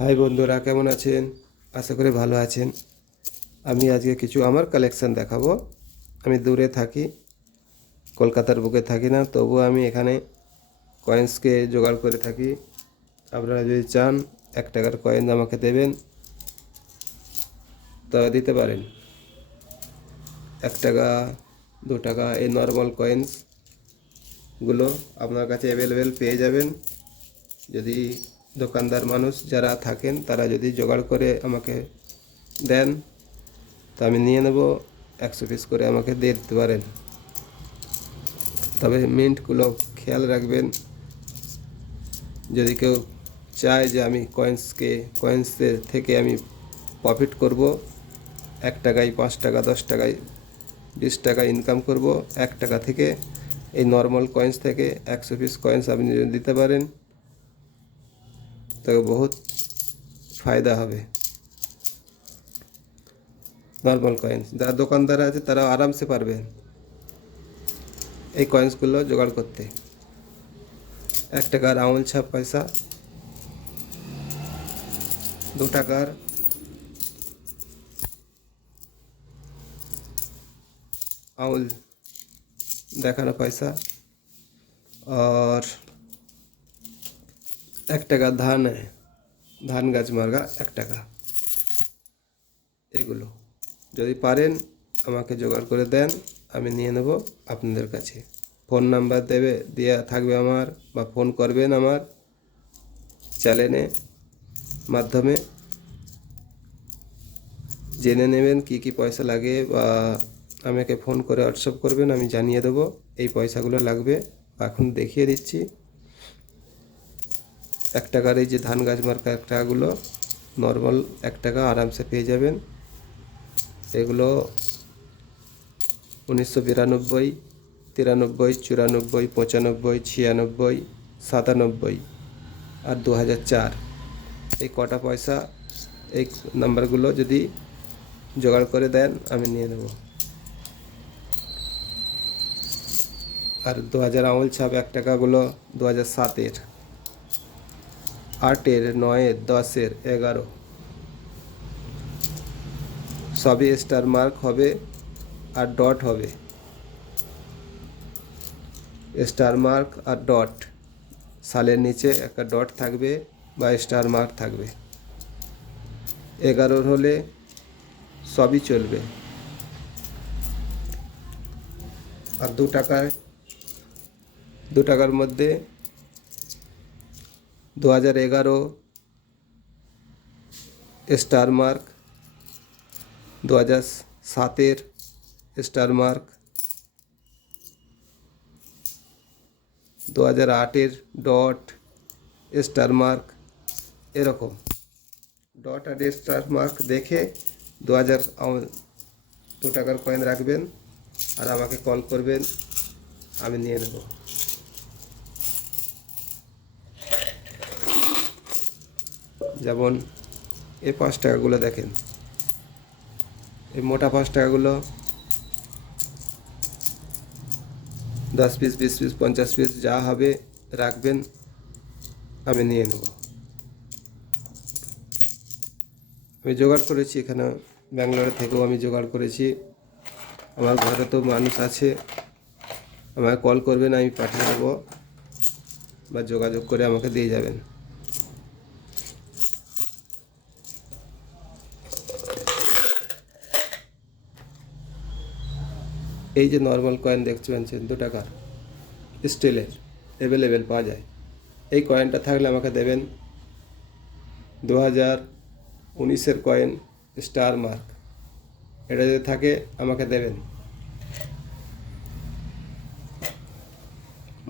High বন্ধুরা, কেমন আছেন? আশা করি ভালো আছেন। আমি আজকে কিছু আমার কালেকশান দেখাবো। আমি দূরে থাকি, কলকাতার বুকে থাকি না, তবুও আমি এখানে কয়েন্সকে জোগাড় করে থাকি। আপনারা যদি চান 1 টাকার কয়েন আমাকে দেবেন, তা দিতে পারেন। 1 টাকা, 2 টাকা এই নর্মাল কয়েন্সগুলো আপনার কাছে অ্যাভেলেবেল পেয়ে যাবেন। যদি দোকানদার মানুষ যারা থাকেন তারা যদি জোগাড় করে আমাকে দেন, তো আমি নিয়ে নেব। 100 পিস করে আমাকে দিয়ে দিতে পারেন। তবে মিন্টগুলো খেয়াল রাখবেন। যদি কেউ চায় যে আমি কয়েন্সের থেকে আমি প্রফিট করব, 1 টাকায় 5 টাকা, 10 টাকায় 20 টাকা ইনকাম করব, 1 টাকা থেকে এই নর্মাল কয়েন্স থেকে 100 পিস কয়েন্স আপনি যদি দিতে পারেন, তবে বহুত ফায়দা হবে। নর্মাল কয়েন্স যারা দোকানদার আছে তারা আরামসে পারবেন এই কয়েন্সগুলো জোগাড় করতে। 1 টাকার আঙুল ছাপ পয়সা, 2 টাকার আঙুল দেখানো পয়সা, আর 1 টাকা ধান গাছ মার্কা 1 টাকা। এগুলো যদি পারেন আমাকে জোগাড় করে দেন, আমি নিয়ে নেব আপনাদের কাছে। ফোন নাম্বার দেওয়া থাকবে আমার, বা ফোন করবেন আমার চ্যানেলে মাধ্যমে, জেনে নেবেন কি কি পয়সা লাগে, বা আমাকে ফোন করে হোয়াটসঅ্যাপ করবেন, আমি জানিয়ে দেবো এই পয়সাগুলো লাগবে। এখন দেখিয়ে দিচ্ছি। 1 টাকার এই যে ধান গাছ মার্কা 1 টাকাগুলো নর্মাল 1 টাকা আরামসে পেয়ে যাবেন। এগুলো 1992, 93, 94, 95, 96, 97 আর 2004 এই কটা পয়সা, এই নাম্বারগুলো যদি জোগাড় করে দেন আমি নিয়ে নেব। আর 2000 আঙুল ছাপ 1 টাকাগুলো 2007-এর, 8-এর, 9-এর, 10-এর, 11 সবই স্টার মার্ক হবে আর ডট হবে। স্টার মার্ক আর ডট, সালের নিচে একটা ডট থাকবে বা স্টার মার্ক থাকবে। 11 হলে সবই চলবে। আর 2 টাকার মধ্যে 2011 স্টার মার্ক, 2007-এর স্টার মার্ক, 2008-এর ডট স্টার মার্ক, এরকম ডট আর স্টার মার্ক দেখে 2 টাকার কয়েন রাখবেন আর আমাকে কল করবেন, আমি নিয়ে নেব। যেমন এই 5 টাকাগুলো দেখেন, এই মোটা 5 টাকাগুলো 10 পিস, 20 পিস, 50 পিস যা হবে রাখবেন, আমি নিয়ে নেব। আমি জোগাড় করেছি এখানে, ব্যাঙ্গালোরে থেকেও আমি জোগাড় করেছি। আমার ঘরে তো মানুষ আছে, আমাকে কল করবেন, আমি পাঠিয়ে দেবো, বা যোগাযোগ করে আমাকে দিয়ে যাবেন। এই যে নর্মাল কয়েন দেখতে পাচ্ছেন 2 টাকার স্টিলের, অ্যাভেলেবেল পাওয়া যায়। এই কয়েনটা থাকলে আমাকে দেবেন। 2019-এর কয়েন স্টার মার্ক, এটা যদি থাকে আমাকে দেবেন।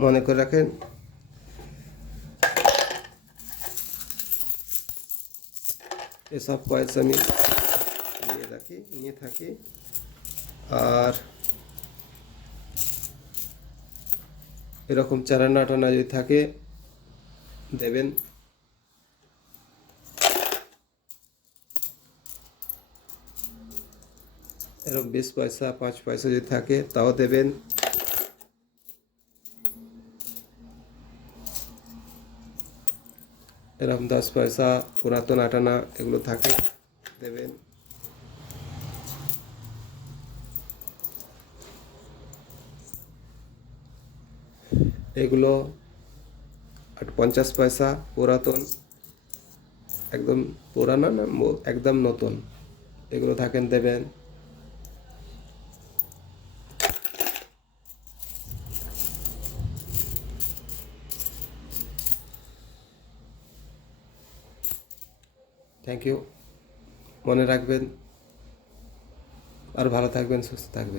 মনে করে রাখেন। এসব কয়েন্স আমি নিয়ে থাকি। আর এরকম চারানা টানা যদি থাকে দেবেন। এরকম 20 পয়সা, 5 পয়সা যদি থাকে তাও দেবেন। এরকম 10 পয়সা, পুরাতন আটানা এগুলো থাকে, দেবেন। এগুলো 50 পয়সা পুরাতন, একদম পুরানো না, একদম নতুন, এগুলো থাকেন, দেবেন। Thank you. মনে রাখবেন, আর ভালো থাকবেন, সুস্থ থাকবেন।